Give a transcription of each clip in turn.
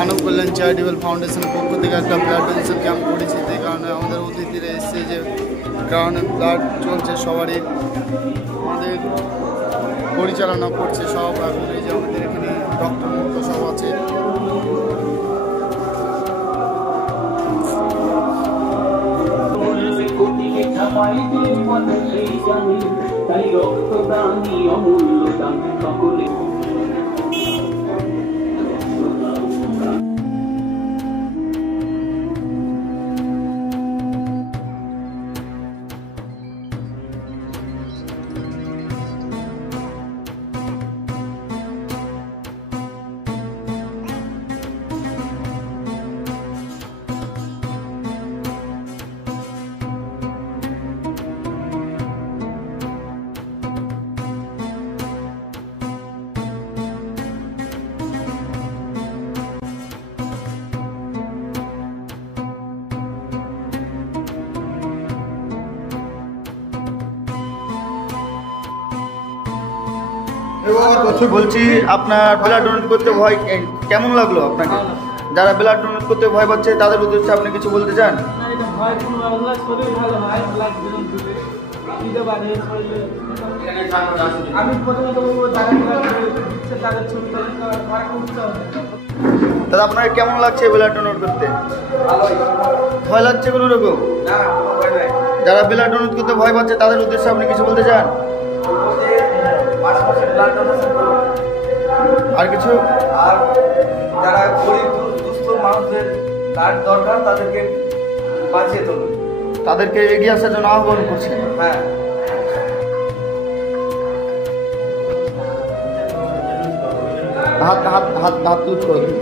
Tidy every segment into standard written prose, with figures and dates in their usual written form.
মানব কল্যাণ charitable ফাউন্ডেশনের পক্ষ থেকে একটা ব্লাড ডোনেশন ক্যাম্প করেছি। সেই কারণে আমাদের অতিথিরা এসছে, যে কারণে ব্লাড চলছে সবারই, আমাদের পরিচালনা করছে সব। এখন এই যে আমাদের এখানে ডক্টর মুক্ত সব আছে। তাই রক্তদানি অমূল্য দান সকলে। বলছি, আপনার ব্লাড ডোনেট করতে ভয় কেমন লাগলো আপনাকে? যারা ব্লাড ডোনেট করতে ভয় পাচ্ছে তাদের উদ্দেশ্যে আপনি কিছু বলতে চান? দাদা, আপনার কেমন লাগছে ব্লাড ডোনেট করতে? ভয় লাগছে কোনো রকম? যারা ব্লাড ডোনেট করতে ভয় পাচ্ছে তাদের উদ্দেশ্যে আপনি কিছু বলতে চান? আর কিছু? আর যারা গরিব দুস্থ মানুষদের ব্লাড দরকার তাদেরকে বাঁচিয়ে তুলুন, তাদেরকে এগিয়ে আসার জন্য আহ্বান করছি। হ্যাঁ, হাত হাত হাত হাত তুলে করে দিন।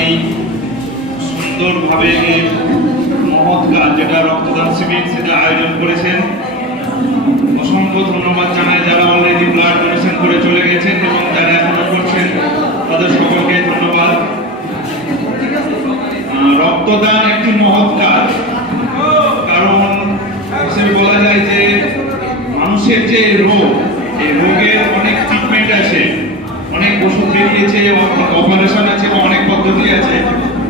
এই সুন্দরভাবে এই মহৎ কাজ যেটা রক্তদান শিবির সেটা আয়োজন করেছেন, অসংখ্য ধন্যবাদ জানাই যারা অলরেডি ব্লাড ডোনেশন করে চলে গেছেন এবং যারা এখনো করছেন তাদের সকলকে ধন্যবাদ। রক্তদান একটি মহৎ কাজ, কারণ হিসেবে বলা যায় যে মানুষের যে রোগ, এই রোগের অনেক ট্রিটমেন্ট আছে, অনেক ওষুধ বেরিয়েছে, অপারেশন আছে, অনেক পদ্ধতি আছে,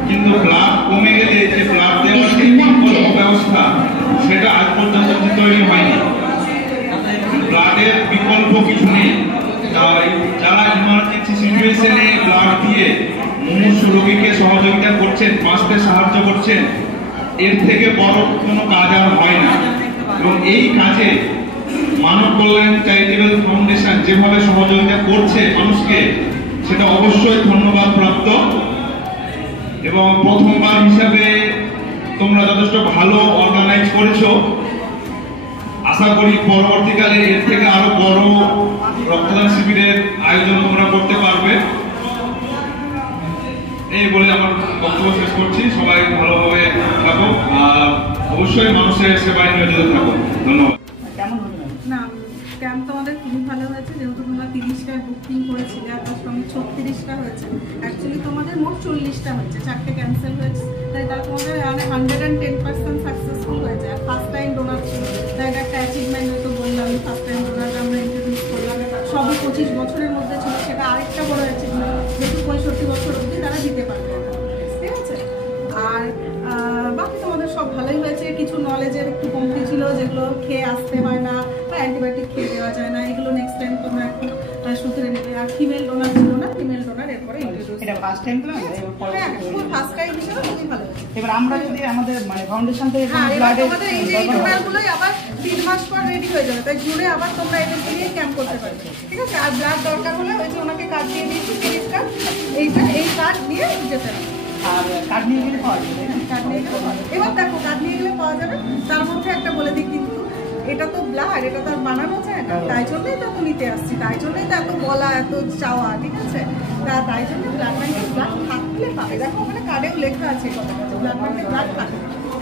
কিন্তু ব্লাড কমে গেলে যে ব্লাড দেওয়ার যে বিকল্প ব্যবস্থা সেটা আজ পর্যন্ত তৈরি হয়নি। ব্লাডের বিকল্প কিছু নেই, তাই যারা ইমার্জেন্সি সিচুয়েশনে ব্লাড দিয়ে মুমূর্ষু রোগীকে সহযোগিতা করছেন, বাঁচতে সাহায্য করছেন, এর থেকে বড় কোনো কাজ আর হয় না। এবং এই কাজে মানব কল্যাণ চ্যারিটেবল ফাউন্ডেশন যেভাবে সহযোগিতা করছে মানুষকে, সেটা অবশ্যই ধন্যবাদ প্রাপ্ত। এবং প্রথমবার হিসাবে তোমরা যথেষ্ট ভালো অর্গানাইজ করেছো, আশা করি পরবর্তীকালে এর থেকে আরো বড় রক্তদান শিবিরের আয়োজন তোমরা করতে পারবে। এই বলে আমার বক্তব্য শেষ করছি। সবাই ভালোভাবে থাকো আর অবশ্যই মানুষের সেবায় নিয়োজিত থাকো। ধন্যবাদ। না, ক্যাম্প তো আমাদের খুবই ভালো হয়েছে, যেহেতু তোমরা 30টায় বুকিং করেছিলে আর তার সঙ্গে 36টা হয়েছে। অ্যাকচুয়ালি তোমাদের মোট 40টা হচ্ছে, 4টে ক্যান্সেল হয়েছে, তাই তার তোমাদের 110% সাকসেসফুল হয়েছে। আর ফার্স্ট টাইম ডোনার ছিল, তাই এটা একটা অ্যাচিভমেন্ট হয়তো বললাম। ফার্স্ট টাইম ডোনারটা আমরা ইন্ট্রোডিউস করলাম, সবই 25 বছরের মধ্যে ছিল, সেটা আরেকটা বড় অ্যাচিভমেন্ট, যেহেতু 65 বছর অবধি তারা দিতে পারবে। ঠিক আছে, আর বাকি তোমাদের সব ভালোই হয়েছে। কিছু নলেজের একটু কমতি ছিল, যেগুলো খেয়ে আসতে হয় না বা অ্যান্টিবায়োটিক খেয়ে দেওয়া যায় না, এগুলো নেক্সট টাইম তোমরা একটু শুধরে নেবে। আর ফিমেল ডোনার ছিল না, ফিমেল ডোনার এরপরে ইন্ট্রোডিউস। এটা ফার্স্ট টাইম তো না, হ্যাঁ, ফার্স্ট টাইম হিসেবে খুবই ভালো হয়েছে। এবার আমরা যদি আমাদের মানে ফাউন্ডেশন থেকে তোমাদের এই যে ডোনারগুলোই আবার 3 মাস পর রেডি হয়ে যাবে, তাই জুড়ে আবার তোমরা এদেরকে নিয়ে ক্যাম্প করতে পারবে। ঠিক আছে, আর ব্লাড দরকার হলে ওই যে ওনাকে কার্ড দিয়ে দিয়েছি, 30 কার্ড, এই কার্ড নিয়ে যেতে হবে। আর কার্ড নিয়ে গেলে পাওয়া যাবে, কার্ড নিয়ে গেলে পাওয়া যাবে। এবার দেখো, কার্ড নিয়ে গেলে পাওয়া যাবে। তার মধ্যে একটা বলে দিই, কিন্তু এটা তো ব্লাড, এটা তো আর বানানো যায় না, তাই জন্যই তো নিতে আসছি, তাই জন্যই তো এত বলা, এত চাওয়া, ঠিক আছে? তাই জন্য ব্লাড ব্যাংকে ব্লাড থাকলে পাবে। দেখো ওখানে কার্ডেও লেখা আছে কথাটা, ব্লাড ব্যাংকে ব্লাড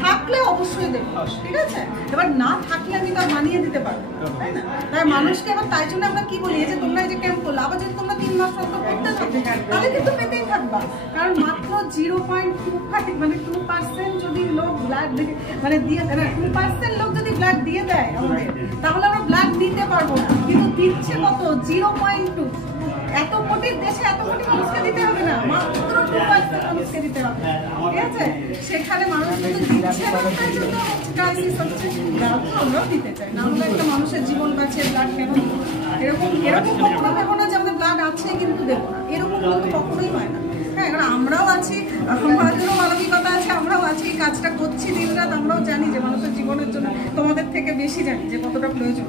থাকলে অবশ্যই দেবো, ঠিক আছে? এবার না থাকলে আমি তো বানিয়ে দিতে পারবো, তাই না? তাই মানুষকে আবার তাই জন্য আমরা কি বলি, যে তোমরা এই যে ক্যাম্প করলো, আবার যদি তোমরা 3 মাস অন্তর করতে থাকো তাহলে কিন্তু পেতেই থাকবা। কারণ মাত্র 0.25 মানে 2% যদি লোক ব্লাড মানে দিয়ে দেয়, 2% লোক যদি ব্লাড দিয়ে দেয় আমাদের, তাহলে আমরা ব্লাড দিতে পারবো না। কিন্তু দিচ্ছে কত? 0.2। এত কোটির দেশে এত কোটি মানুষকে দিতে হবে না, মাত্র 2% মানুষকে দিতে হবে, ঠিক আছে? সেখানে মানুষ কিন্তু দিচ্ছে না, তাই জন্য ক্রাইসিস হচ্ছে। আমরাও দিতে চাই না, আমরা একটা মানুষের জীবন বাঁচিয়ে ব্লাড কেন দিব? এরকম কখনো দেবো না যে আমাদের ব্লাড আছে কিন্তু দেবো না, এরকম কিন্তু কখনোই হয় না। হ্যাঁ, কারণ আমরাও আছি, আমাদেরও মানবিকতা আছে, আমরাও আছি, কাজটা করছি দিনরাত। আমরাও জানি যে মানুষের জীবনের জন্য তোমাদের থেকে বেশি জানি যে কতটা প্রয়োজন।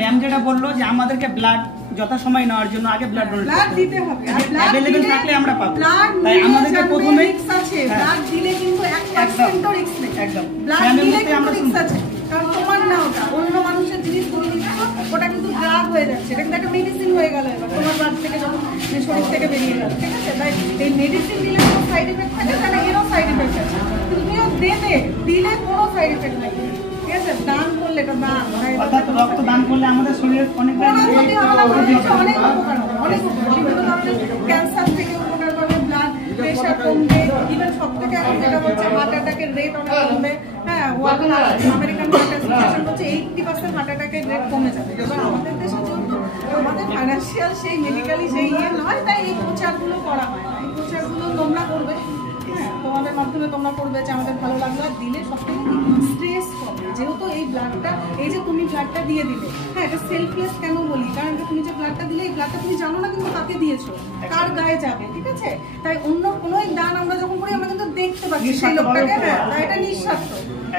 ম্যাম যেটা বললো যে আমাদেরকে ব্লাড যথাসময় নেওয়ার জন্য আগে ব্লাড দিতে হবে, আর অ্যাভেলেবল থাকলে আমরা পাবো। তাই আমাদেরকে প্রথমেই রিস্ক আছে, ব্লাড দিলে কিন্তু 1% রিস্ক নেই, একদম ব্লাড দিলে কিন্তু রিস্ক আছে। কারণ তোমার না, ওটা অন্য মানুষের জিনিস তুমি নিচ্ছ, ওটা কিন্তু ড্রাগ হয়ে যাচ্ছে, এটা কিন্তু একটা মেডিসিন হয়ে গেল এবার তোমার ব্লাড থেকে যখন শরীর থেকে বেরিয়ে গেল, ঠিক আছে? তাই এই মেডিসিন দিলে কোনো সাইড এফেক্ট থাকে না, এরও সাইড এফেক্ট আছে, কিন্তু তুমিও দিলে কোনো সাইড এফেক্ট নেই, ঠিক আছে? দান করলে এটা দান, অর্থাৎ রক্ত দান করলে আমাদের শরীরের অনেক অনেক উপকার হবে, অনেক উপকার। বিভিন্ন ধরনের ক্যান্সার থেকে উপকার পাবে, ব্লাড প্রেশার কমবে, ইভেন সব থেকে এখন যেটা হচ্ছে হার্ট অ্যাটাকের রেট অনেক কমবে। হ্যাঁ, আমেরিকান হার্ট অ্যাসোসিয়েশন বলছে 80% হার্ট অ্যাটাকের রেট কমে যাবে। এবার আমাদের দেশে যেহেতু আমাদের ফাইন্যান্সিয়াল সেই মেডিকেলি সেই নয়, তাই এই প্রচারগুলো করা হয় না। এই প্রচারগুলো তোমরা করবে, হ্যাঁ, তোমাদের মাধ্যমে তোমরা করবে যে আমাদের ভালো লাগলো। আর দিলে সবথেকে স্ট্রেস কমে, যেহেতু এই ব্লাডটা, এই যে তুমি ব্লাডটা দিয়ে দিলে, হ্যাঁ, এটা সেলফলেস কেন বলি? কারণ তুমি যে ব্লাডটা দিলে, এই ব্লাডটা তুমি জানো না কিন্তু কাকে দিয়েছো, কার গায়ে যাবে, ঠিক আছে? তাই অন্য কোনো দান আমরা যখন করি আমরা কিন্তু দেখতে পাচ্ছি সেই লোকটাকে, হ্যাঁ, তাই এটা নিঃস্বার্থ,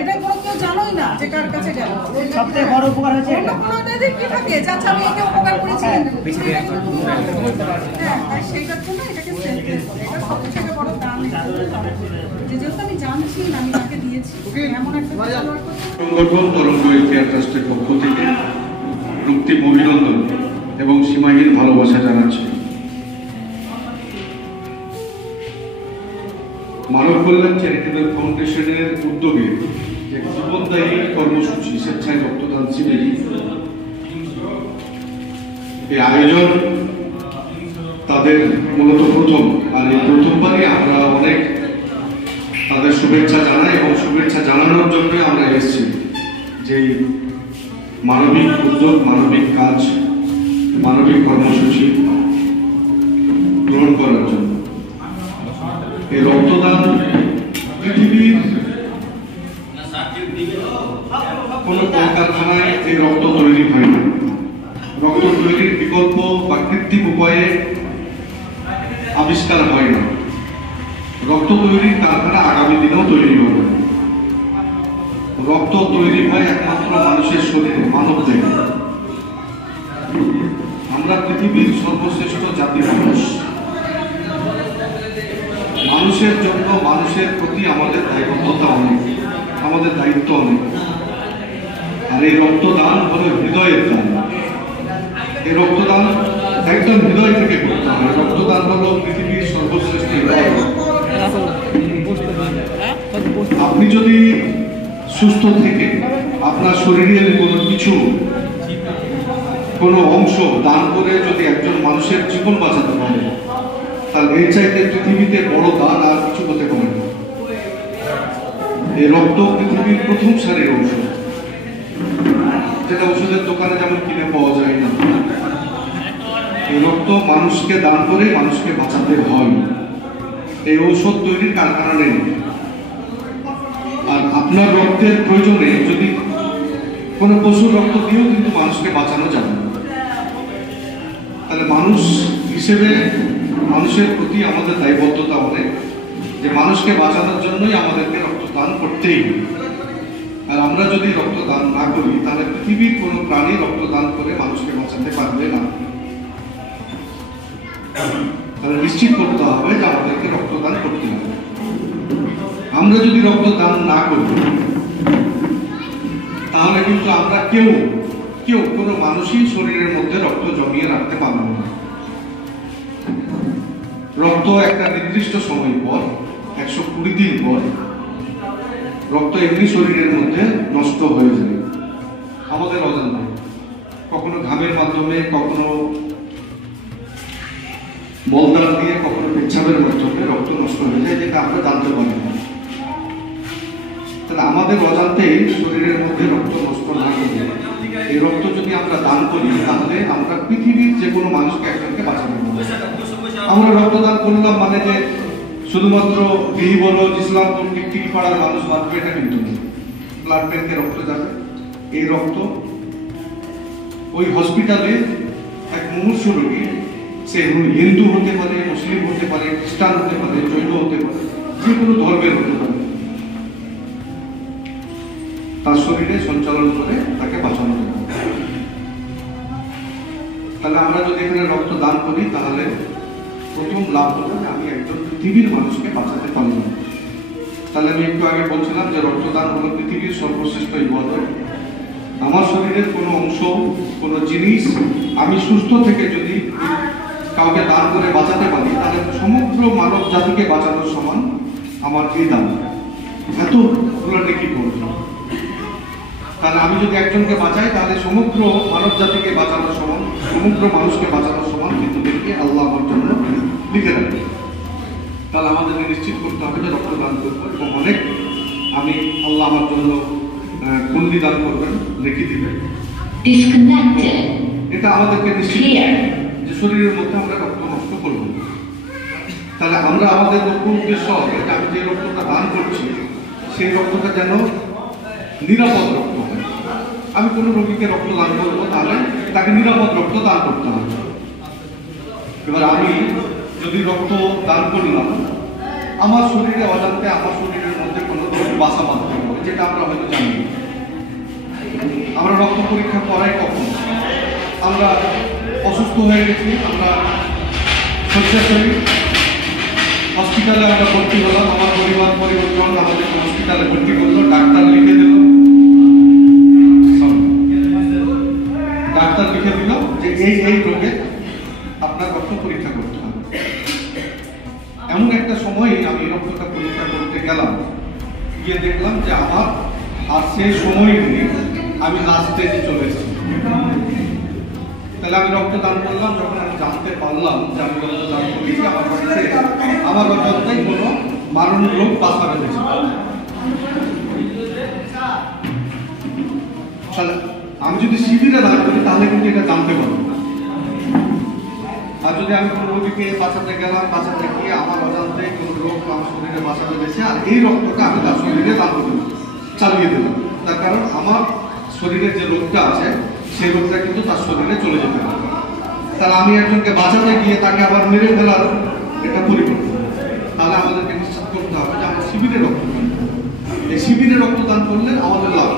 এটা কোনো কেউ জানোই না যে কার কাছে গেল। সবথেকে বড় উপকার হচ্ছে অন্য কোনো কি থাকে যে আচ্ছা আমি একে উপকার করেছি, হ্যাঁ, তাই সেইটার জন্য এটাকে সেলফলেস বলে। এটা সবথেকে বড় দান, যেহেতু আমি জানছি না আমি তাকে দিয়েছি, এমন একটা সংগঠন তরঙ্গ ইতিহাস ট্রাস্টের পক্ষ থেকে রক্তিম অভিনন্দন এবং সীমাহীন ভালোবাসা জানাচ্ছি। মানব কল্যাণ চ্যারিটেবল ফাউন্ডেশনের উদ্যোগে যে জীবনদায়ী কর্মসূচি স্বেচ্ছায় রক্তদান শিবির, এই আয়োজন তাদের মূলত প্রথম, আর এই প্রথমবারই আমরা অনেক তাদের শুভেচ্ছা জানাই এবং শুভেচ্ছা জানানোর জন্য আমরা এসেছি যে মানবিক উদ্যোগ, মানবিক কাজ, মানবিক কর্মসূচি গ্রহণ করার জন্য। এই রক্তদান পৃথিবীর কোন কলকারখানায় এই রক্ত তৈরি হয় না। রক্ত তৈরির বিকল্প বা কৃত্রিম উপায়ে আবিষ্কার হয় না। রক্ত তৈরির কারখানা আগামী দিনেও তৈরি হবে। রক্ত তৈরি হয় একমাত্র মানুষের শরীরে, মানব দেহে। আমরা পৃথিবীর সর্বশ্রেষ্ঠ জাতি মানুষ। মানুষের জন্য, মানুষের প্রতি আমাদের দায়বদ্ধতা অনেক, আমাদের দায়িত্ব অনেক। আর এই রক্তদান হলো হৃদয়ের দান। এই রক্তদান একদম হৃদয় থেকে করতে হবে। রক্তদান হলো পৃথিবীর সর্বশ্রেষ্ঠ ইবাদত। আপনি যদি সুস্থ থেকে আপনার শরীরের কোনো কিছু, কোনো অংশ দান করে যদি একজন মানুষের জীবন বাঁচাতে পারে, তাহলে এর চাইতে পৃথিবীতে বড় দান আর কিছু হতে পারে না। এই রক্ত পৃথিবীর প্রথম সারির ঔষধ, যেটা ওষুধের দোকানে যেমন কিনে পাওয়া যায় না। এই রক্ত মানুষকে দান করে মানুষকে বাঁচাতে হয়। এই ঔষধ তৈরির কারখানা নেই। আর আপনার রক্তের প্রয়োজনে যদি কোনো পশুর রক্ত দিয়েও কিন্তু মানুষকে বাঁচানো যাবে না। তাহলে মানুষ হিসেবে মানুষের প্রতি আমাদের দায়বদ্ধতা অনেক, যে মানুষকে বাঁচানোর জন্যই আমাদেরকে রক্তদান করতেই হবে। আর আমরা যদি রক্তদান না করি তাহলে পৃথিবীর কোনো প্রাণী রক্তদান করে মানুষকে বাঁচাতে পারবে না। তাহলে নিশ্চিত করতে হবে যে আমাদেরকে রক্তদান করতে হবে। আমরা যদি রক্তদান না করি নাহলে কিন্তু আমরা কেউ কোনো মানুষই শরীরের মধ্যে রক্ত জমিয়ে রাখতে পারবো না। রক্ত একটা নির্দিষ্ট সময় পর 120 দিন পর রক্ত এমনি শরীরের মধ্যে নষ্ট হয়ে যায় আমাদের অজান্তে, কখনো ঘামের মাধ্যমে, কখনো মলদার দিয়ে, কখনো পেচ্ছাবের মাধ্যমে রক্ত নষ্ট হয়ে যায়, যেটা আমরা জানতে পারি না। তাহলে আমাদের অজান্তেই শরীরের মধ্যে রক্ত নষ্ট না করে এই রক্ত যদি আমরা দান করি, তাহলে আমরা পৃথিবীর যে কোনো মানুষকে একজনকে বাঁচাতে পারবো। আমরা রক্তদান করলাম মানে যে শুধুমাত্র বলো ইসলামপুর টিকটিকি পাড়ার মানুষ বাঁচবে, এটা কিন্তু না। ব্লাড ব্যাংকে রক্ত যাবে, এই রক্ত ওই হসপিটালে এক মুমূর্ষু রোগী, সে হিন্দু হতে পারে, মুসলিম হতে পারে, খ্রিস্টান হতে পারে, জৈন হতে পারে, যে কোনো ধর্মের হতে পারে, তার শরীরে সঞ্চালন করে তাকে বাঁচানো যাবে। তাহলে আমরা যদি এখানে রক্ত দান করি, তাহলে প্রথম লাভ হলো যে আমি একজন পৃথিবীর মানুষকে বাঁচাতে পারলাম। তাহলে আমি একটু আগে বলছিলাম যে রক্তদান হলো পৃথিবীর সর্বশ্রেষ্ঠ ইবাদত। আমার শরীরের কোনো অংশ, কোনো জিনিস আমি সুস্থ থেকে যদি কাউকে দান করে বাঁচাতে পারি, তাহলে সমগ্র মানব জাতিকে বাঁচানোর সমান আমার এই দান। এতগুলো নেকি করব। তাহলে আমি যদি একজনকে বাঁচাই, তাহলে সমগ্র মানব জাতিকে বাঁচানোর সমান, সমগ্র মানুষকে বাঁচানোর সমান কিন্তু দেখি আল্লাহ আমার জন্য লিখে রাখবে। তাহলে আমাদেরকে নিশ্চিত করতে হবে যে রক্তদান করবো, এবং অনেক আমি আল্লাহ আমার জন্য কুন্ডি দান করবেন, লিখে দিবেন। এটা আমাদেরকে নিশ্চিত যে শরীরের মধ্যে আমরা রক্ত নষ্ট করব। তাহলে আমরা আমাদের লক্ষ্য উদ্দেশ্য হবে যে আমি যে রক্তটা দান করছি, সেই রক্তটা যেন নিরাপদ রক্ত হয়। আমি কোনো রোগীকে রক্ত দান করবো, তাহলে তাকে নিরাপদ রক্ত দান করতে হবে। এবার আমি যদি রক্ত দান করলাম, আমার শরীরে অজান্তে আমার শরীরের মধ্যে কোনো বাসা বাঁধতে হবে, যেটা আমরা হয়তো জানি। আমরা রক্ত পরীক্ষা করাই কখন? আমরা অসুস্থ হয়ে গেছি, আমরা শয্যাশায়ী, হসপিটালে আমরা ভর্তি হলাম, আমার পরিবার আমাদের হসপিটালে ভর্তি করলো, ডাক্তার লিখে দিল যে এই রোগে আপনার রক্ত পরীক্ষা করতে হবে। এমন একটা সময় আমি রক্তটা পরীক্ষা করতে গেলাম, গিয়ে দেখলাম যে আমার আর সেই সময় নেই, আমি লাস্ট স্টেজে চলে এসেছি। তাহলে আমি রক্তদান করলাম, যখন আমি জানতে পারলাম যে আমি রক্তদান করেছি, আমার বাড়িতে আমার অজান্তেই কোনো মারণ রোগ বাসা বেঁধেছে। তাহলে আমি যদি শিবিরে দান করি, তাহলে কিন্তু এটা জানতে পারবো। আর যদি আমি কোনো রোগীকে বাঁচাতে গেলাম, বাঁচাতে গিয়ে আমার অজান্তে কোনো রোগ আমার শরীরে বাঁচা বেঁধেছে, আর এই রক্তটা আমি তার শরীরে দান করে চালিয়ে দিলাম। তার কারণ আমার শরীরে যে রোগটা আছে, সেই রোগটা কিন্তু তার শরীরে চলে যেতে পারে। তাহলে আমি একজনকে বাঁচাতে গিয়ে তাকে আবার মেরে ফেলার এটা পরিবর্তন। তাহলে আমাদেরকে নিশ্চিত করতে হবে যে আমরা শিবিরে রক্তদান, এই শিবিরে রক্তদান করলে আমাদের লাভ।